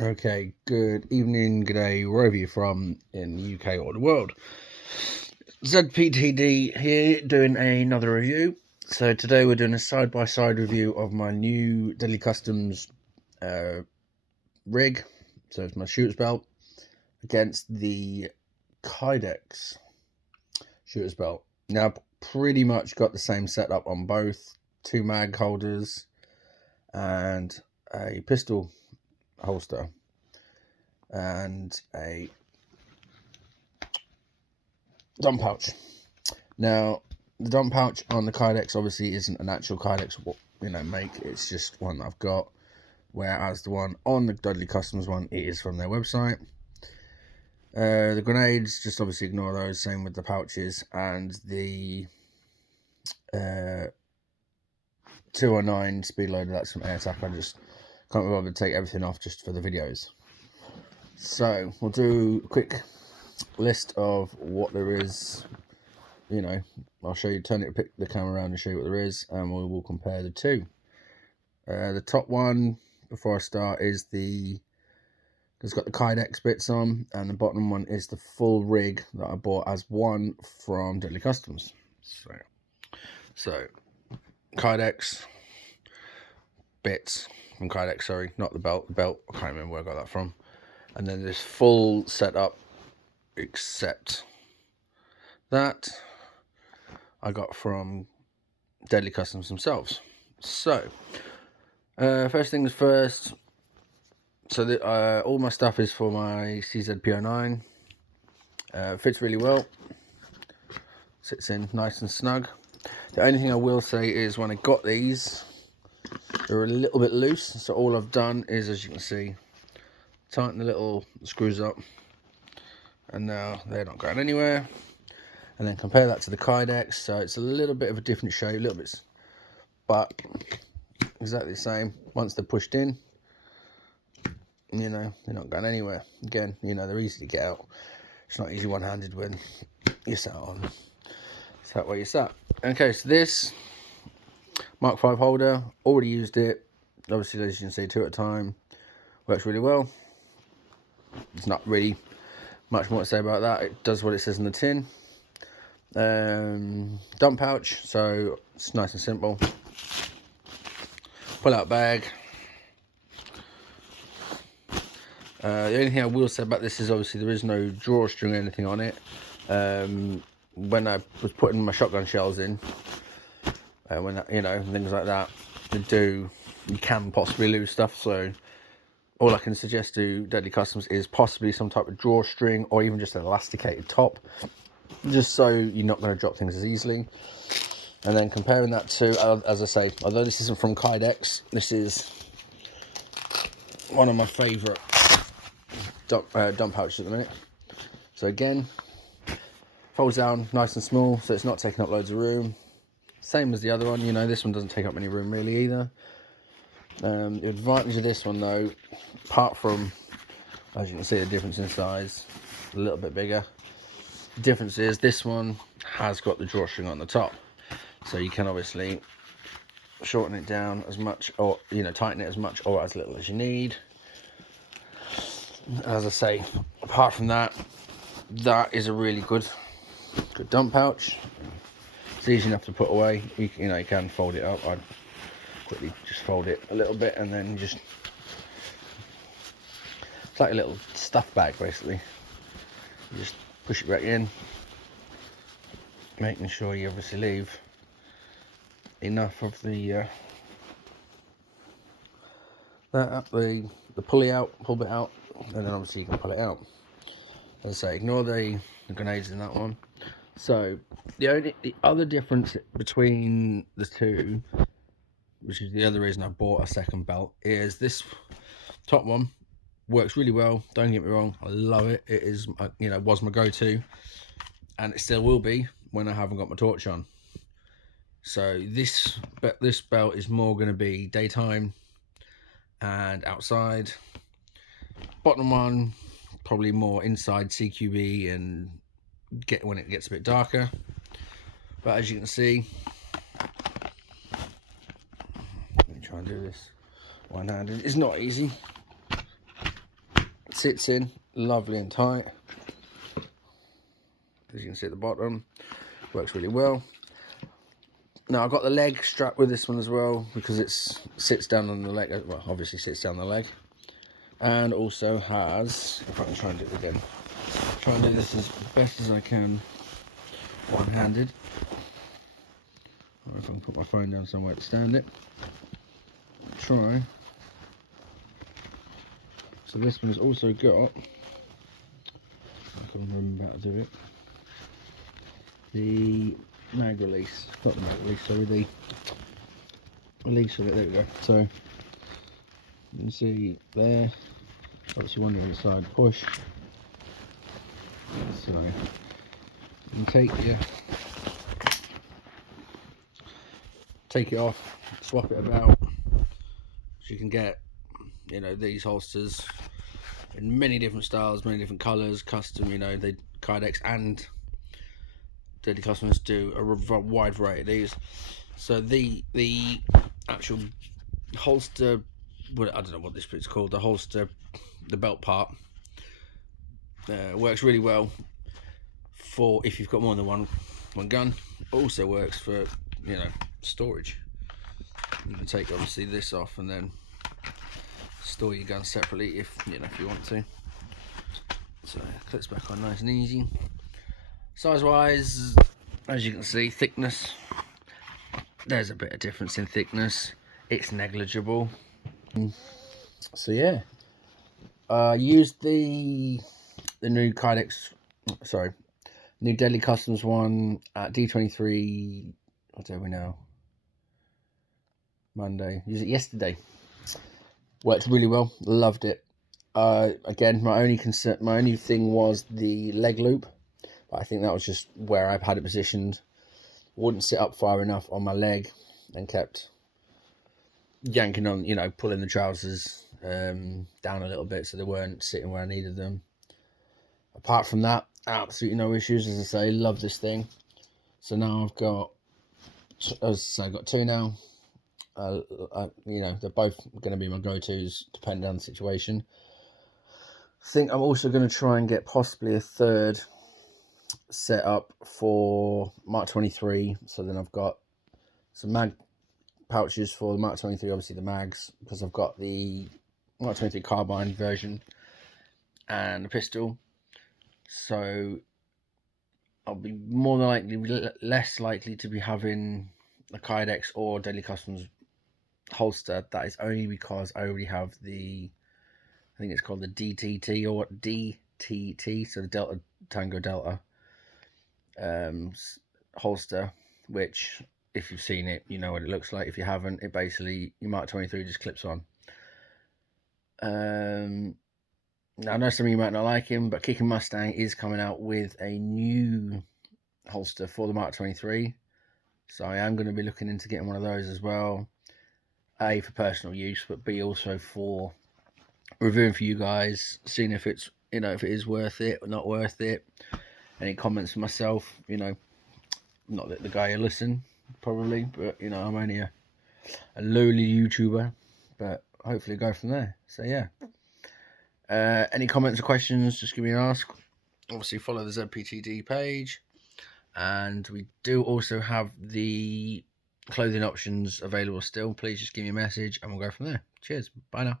Okay, good evening, good day, wherever you're from in the UK or the world. ZPTD here doing another review. So today we're doing a side-by-side review of my new Deadly Customs rig. So it's my shooter's belt against the Kydex shooter's belt. Now I've pretty much got the same setup on both. 2 mag holders and a pistol holster and a dump pouch. Now the dump pouch on the Kydex obviously isn't an actual Kydex make, it's just one that I've got, whereas the one on the Deadly Customs one, it is from their website. The grenades, just obviously ignore those, same with the pouches, and the 209 speed loader, that's from AirTac. I just can't be bothered to take everything off just for the videos. So we'll do a quick list of what there is. I'll show you, pick the camera around and show you what there is, and we will compare the two. The top one, before I start, is it's got the Kydex bits on, and the bottom one is the full rig that I bought as one from Deadly Customs. So Kydex bits from Kydex, sorry, not the belt. The belt, I can't remember where I got that from. And then this full setup, except that I got from Deadly Customs themselves. So first things first, so all my stuff is for my CZP09. Fits really well, sits in nice and snug. The only thing I will say is when I got these, they're a little bit loose, so all I've done is, as you can see, tighten the little screws up, and now they're not going anywhere. And then compare that to the Kydex, so it's a little bit of a different shape, a little bit, but exactly the same. Once they're pushed in, they're not going anywhere. Again, they're easy to get out. It's not easy one-handed when you're sat on. It's that way you're sat. Okay, so this Mark 5 holder, already used it. Obviously, as you can see, 2 at a time. Works really well. There's not really much more to say about that. It does what it says in the tin. Dump pouch, so it's nice and simple. Pull out bag. The only thing I will say about this is obviously there is no drawstring or anything on it. When I was putting my shotgun shells in, things like that, you can possibly lose stuff. So all I can suggest to Deadly Customs is possibly some type of drawstring or even just an elasticated top, just so you're not going to drop things as easily. And then comparing that to, as I say, although this isn't from Kydex, this is one of my favourite dump pouches at the minute. So again, folds down nice and small, so it's not taking up loads of room. Same as the other one, this one doesn't take up any room really either. The advantage of this one though, apart from, as you can see, the difference in size, a little bit bigger. The difference is this one has got the drawstring on the top, so you can obviously shorten it down as much, or tighten it as much or as little as you need. As I say, apart from that, that is a really good dump pouch. It's easy enough to put away. You can fold it up. I'd quickly just fold it a little bit, and then it's like a little stuff bag basically. You just push it back in, making sure you obviously leave enough of the pull bit out, and then obviously you can pull it out. As I say, ignore the grenades in that one. So the other difference between the two, which is the other reason I bought a second belt, is this top one works really well. Don't get me wrong, I love it. It is, was my go-to, and it still will be when I haven't got my torch on. So this belt is more going to be daytime and outside. Bottom one, probably more inside CQB and when it gets a bit darker. But as you can see, let me try and do this one-handed. It's not easy. sits in lovely and tight. As you can see at the bottom, works really well. Now I've got the leg strapped with this one as well, because it sits down on the leg. Well, obviously sits down the leg, and also has, if I can try and do it again, try and do this as best as I can one-handed. Or if I can put my phone down somewhere to stand it. Try. So this one has also got, I can remember how to do it, the mag release, not the mag release, sorry, the release of it. There we go. So you can see there, obviously one on the other side, push. So you can take it off, swap it about. So you can get, you know, these holsters in many different styles, many different colours, custom, you know, the Kydex and Deadly Customers do a wide variety of these. So the actual holster, well, I don't know what this bit's called, the holster, the belt part, works really well for if you've got more than one gun. Also works for, you know, storage. You can take obviously this off and then store your gun separately if you know, if you want to. So clips back on nice and easy. Size wise, as you can see, thickness, there's a bit of difference in thickness. It's negligible. So yeah, used the new Kydex, sorry, new Deadly Customs one at D23, what day are we now? Monday. Used it yesterday. Worked really well, loved it. Again, my only thing was the leg loop. But I think that was just where I've had it positioned. Wouldn't sit up far enough on my leg and kept yanking on, you know, pulling the trousers down a little bit so they weren't sitting where I needed them. Apart from that, absolutely no issues. As I say, love this thing. So now I've got, as I say, I've got two now. You know, they're both going to be my go-tos depending on the situation. I think I'm also going to try and get possibly a third set up for Mark 23. So then I've got some mag pouches for the Mark 23, obviously the mags, because I've got the Mark 23 carbine version and a pistol. So I'll be more than likely less likely to be having a Kydex or Deadly Customs holster. That is only because I already have the, I think it's called the DTT or DTT, so the Delta Tango Delta holster, which if you've seen it, you know what it looks like. If you haven't, it basically, your Mark 23 just clips on. Now I know some of you might not like him, but Kicking Mustang is coming out with a new holster for the Mark 23, so I am going to be looking into getting one of those as well. A, for personal use, but B, also for reviewing for you guys, seeing if it's, you know, if it is worth it or not worth it. Any comments for myself, you know, not that the guy will listen probably, but you know, I'm only a lowly YouTuber, but hopefully go from there. So yeah, any comments or questions, just give me an ask. Obviously follow the ZPTD page, and we do also have the clothing options available still. Please just give me a message and we'll go from there. Cheers, bye now.